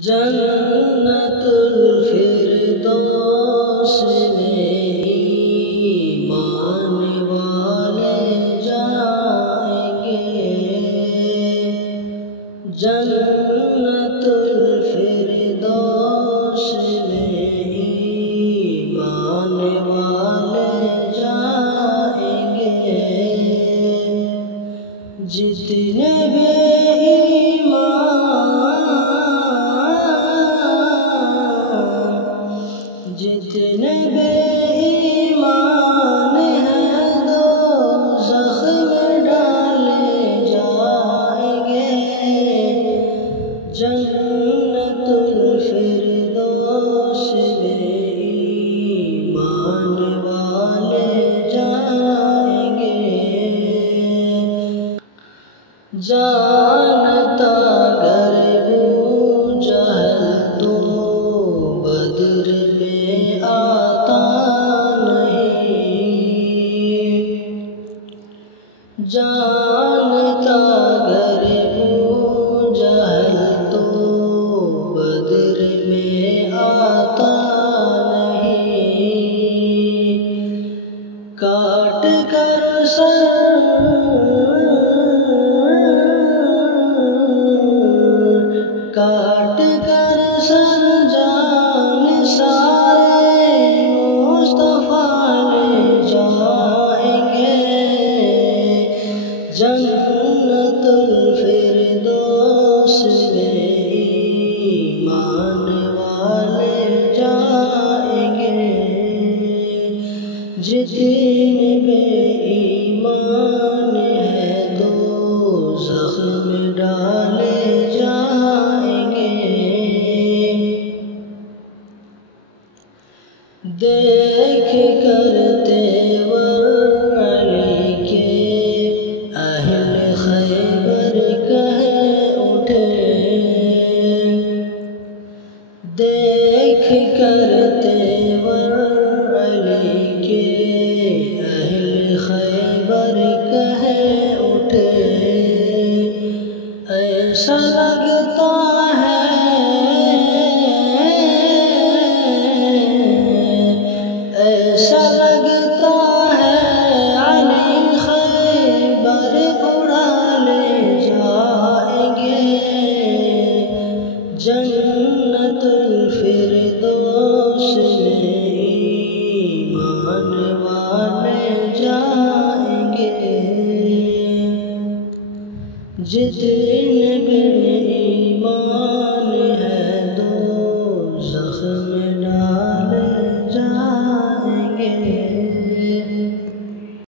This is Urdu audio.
جنت الفردوس میں ایمان والے جائیں گے۔ جنت الفردوس میں ایمان والے جائیں گے۔ جتنے بھی جتنے بے ایمان ہیں دوزخ میں ڈالے جائیں گے۔ جنت الفردوس میں ایمان والے جائیں گے۔ جانتا گر ابو جہل تو بدر میں آتا نہیں۔ جانتا گر ابو جہل تو بدر میں آتا نہیں۔ کاٹ کر کاٹ کر سر جان سارے مصطفیٰ لے جائیں گے۔ جنت الفردوس میں ایمان والے جائیں گے۔ جتنے بے ایمان ہیں دوزخ میں ڈالے جائیں گے۔ دیکھ کر تیور علی کے اہل خیبر کہہ اٹھے۔ دیکھ کر تیور علی کے اہل خیبر کہہ اٹھے۔ ایسا لگتا ہے ایسا لگتا ہے علی خیبر اڑا لے جائیں گے۔